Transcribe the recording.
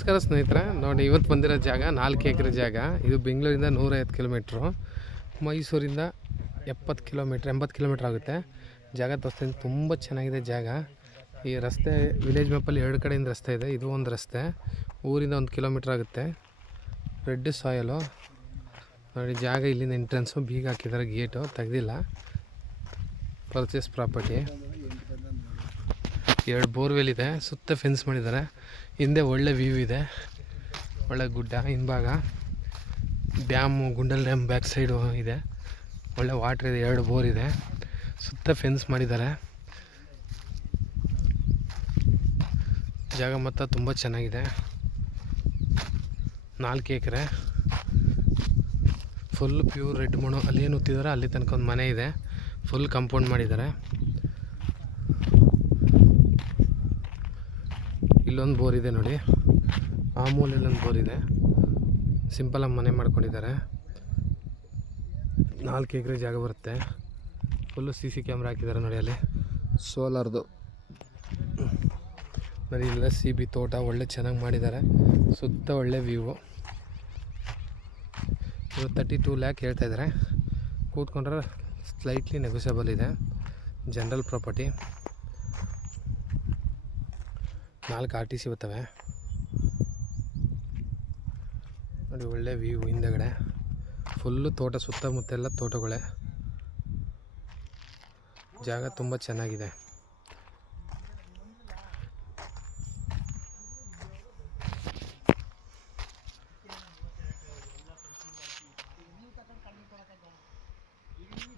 ನಮಸ್ಕಾರ ಸ್ನೇಹಿತರೆ, ನೋಡಿ ಇವತ್ತು ಬಂದಿರೋ ಜಾಗ 4 ಎಕರೆ ಜಾಗ. ಇದು ಬೆಂಗಳೂರಿಂದ 150 ಕಿಲೋಮೀಟ್ರು, ಮೈಸೂರಿಂದ 80 ಕಿಲೋಮೀಟ್ರ್ ಆಗುತ್ತೆ. ಜಾಗ ತೋರಿಸ್ತೀನಿ, ತುಂಬ ಚೆನ್ನಾಗಿದೆ ಜಾಗ. ಈ ರಸ್ತೆ ವಿಲೇಜ್ ಮ್ಯಾಪಲ್ಲಿ 2 ಕಡೆಯಿಂದ ರಸ್ತೆ ಇದೆ. ಇದು ಒಂದು ರಸ್ತೆ, ಊರಿಂದ 1 ಕಿಲೋಮೀಟ್ರ್ ಆಗುತ್ತೆ. ರೆಡ್ ಸಾಯಲು ನೋಡಿ ಜಾಗ. ಇಲ್ಲಿಂದ ಎಂಟ್ರೆನ್ಸು, ಬೀಗ ಹಾಕಿದ್ದಾರೆ, ಗೇಟು ತೆಗೆದಿಲ್ಲ. Purchase property. 2 ಬೋರ್ವೆಲ್ ಇದೆ, ಸುತ್ತ ಫೆನ್ಸ್ ಮಾಡಿದ್ದಾರೆ. ಹಿಂದೆ ಒಳ್ಳೆ ವ್ಯೂ ಇದೆ, ಒಳ್ಳೆ ಗುಡ್ಡ ಹಿಂಭಾಗ. Dam, Gundal dam back side ಇದೆ. ಒಳ್ಳೆ ವಾಟ್ರ್ ಇದೆ, 2 ಬೋರ್ ಇದೆ, ಸುತ್ತ ಫೆನ್ಸ್ ಮಾಡಿದ್ದಾರೆ. ಜಾಗ ಮಾತ್ರ ತುಂಬ ಚೆನ್ನಾಗಿದೆ. 4 ಎಕರೆ, ಫುಲ್ ಪ್ಯೂರ್ ರೆಡ್ ಮಣ್ಣು. ಅಲ್ಲಿ ಏನು ಉತ್ತಿದ್ದಾರೆ, ಅಲ್ಲಿ ತನಕ ಒಂದು ಮನೆ ಇದೆ, ಫುಲ್ ಕಾಂಪೌಂಡ್ ಮಾಡಿದ್ದಾರೆ. ಇಲ್ಲೊಂದು ಬೋರ್ ಇದೆ ನೋಡಿ, ಆ ಮೂಲೆಯಲ್ಲೊಂದು ಬೋರ್ ಇದೆ. ಸಿಂಪಲಾಗಿ ಮನೆ ಮಾಡ್ಕೊಂಡಿದ್ದಾರೆ. 4 ಎಕರೆ ಜಾಗ ಬರುತ್ತೆ. ಫುಲ್ಲು CC ಕ್ಯಾಮ್ರಾ ಹಾಕಿದ್ದಾರೆ ನೋಡಿ, ಅಲ್ಲಿ ಸೋಲಾರ್ದು ನೋಡಿ. ಇಲ್ಲ CB ತೋಟ ಒಳ್ಳೆ ಚೆನ್ನಾಗಿ ಮಾಡಿದ್ದಾರೆ, ಸುತ್ತ ಒಳ್ಳೆ ವ್ಯೂ. ಇವರು 32 ಲ್ಯಾಕ್ ಹೇಳ್ತಾಯಿದ್ದಾರೆ. ಕೂತ್ಕೊಂಡ್ರೆ ಸ್ಲೈಟ್ಲಿ ನೆಗೋಷಿಯಬಲ್ ಇದೆ. General property. 4 RTC ಬರ್ತವೆ ನೋಡಿ. ಒಳ್ಳೆ ವ್ಯೂ ಹಿಂದೆಗಡೆ, ಫುಲ್ಲು ತೋಟ, ಸುತ್ತಮುತ್ತ ಎಲ್ಲ ತೋಟಗಳೇ. ಜಾಗ ತುಂಬ ಚೆನ್ನಾಗಿದೆ.